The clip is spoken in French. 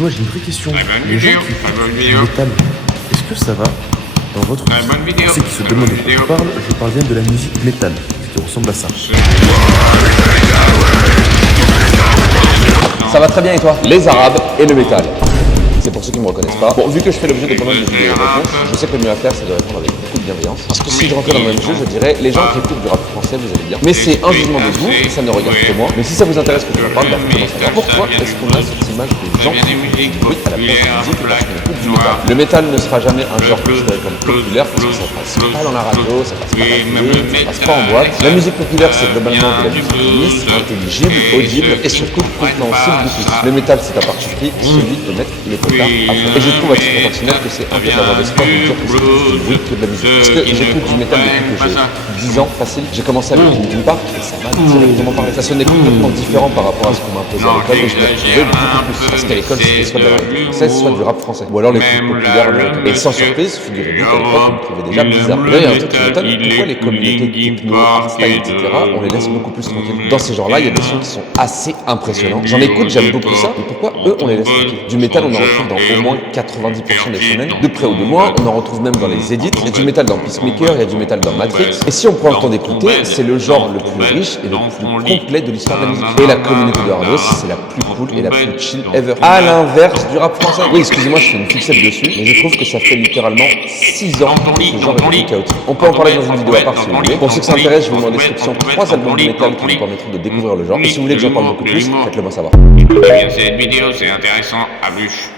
Moi j'ai une vraie question. Très bonne Les gens vidéo, qui très bonne écoutent du vidéo. métal, est-ce que ça va dans votre Très vie? bonne vidéo, Pour ceux qui se très demandent bonne de quoi vidéo. je parle bien de la musique métal, qui ressemble à ça. Ça va très bien et toi? Les Arabes et le métal. C'est pour ceux qui ne me reconnaissent pas. Bon, vu que je fais l'objet de pas mal de vidéos réponses, je sais que le mieux à faire c'est de répondre avec beaucoup de bienveillance. Parce que si je rentrais dans le même jeu, je dirais les gens qui écoutent du rap français, vous allez dire. Mais c'est un jugement de vous, et ça ne regarde que moi. Mais si ça vous intéresse que je en parle, bah comment savoir pourquoi est-ce qu'on a cette image des gens qui écoutent du bruit à la place de la musique parce qu'on écoute du métal? Le métal ne sera jamais un genre considéré comme populaire parce que ça passe pas dans la radio, ça passe pas à la télé, ça passe pas en boîte. La musique populaire c'est globalement de la musique lisse, intelligible, audible et surtout compréhensible du public. Le métal c'est un parti pris, celui de mettre les potards à fond. Et je trouve à titre personnel que c'est un peu d'avoir d'espoir de dire que c'est plus du bruit que de la musique. Parce que j'écoute du métal depuis que j'ai 10 ans facile. J'ai commencé avec Linkin Park et ça m'a directement parlé. Ça sonnait complètement différent par rapport à ce qu'on m'imposait à l'école et je m'y retrouvais beaucoup plus. Parce qu'à l'école c'était soit de la variété française, soit du rap français. Ou alors les trucs populaires américains. Et sans surprise, figurez-vous qu'à l'époque on me trouvait déjà bizarre. D'ailleurs il y a un truc qui m'étonne, pourquoi les communautés techno, hardstyle, etc. on les laisse beaucoup plus tranquilles. Dans ces genres-là, il y a des sons qui sont assez impressionnants. J'en écoute, j'aime beaucoup ça, mais pourquoi eux on les laisse tranquilles? Du métal on en retrouve dans au moins 90% des phénomènes, de près ou de loin, on en retrouve même dans les edits. Il y a du métal dans Peacemaker, il y a du métal dans Matrix. Et si on prend le temps d'écouter, c'est le genre le plus riche et le plus complet de l'histoire de la musique. Et la communauté de Hardos, c'est la plus cool et la plus chill ever. À l'inverse du rap français. Oui, excusez-moi, je fais une fixette dessus, mais je trouve que ça fait littéralement 6 ans que ce genre est devenu chaotique. On peut en parler dans une vidéo à part si vous voulez. Pour ceux que ça intéresse, je vous mets en description 3 albums de métal qui vous permettront de découvrir le genre. Et si vous voulez que j'en parle beaucoup plus, faites-le moi savoir. Écoutez bien cette vidéo, c'est intéressant, à bûche.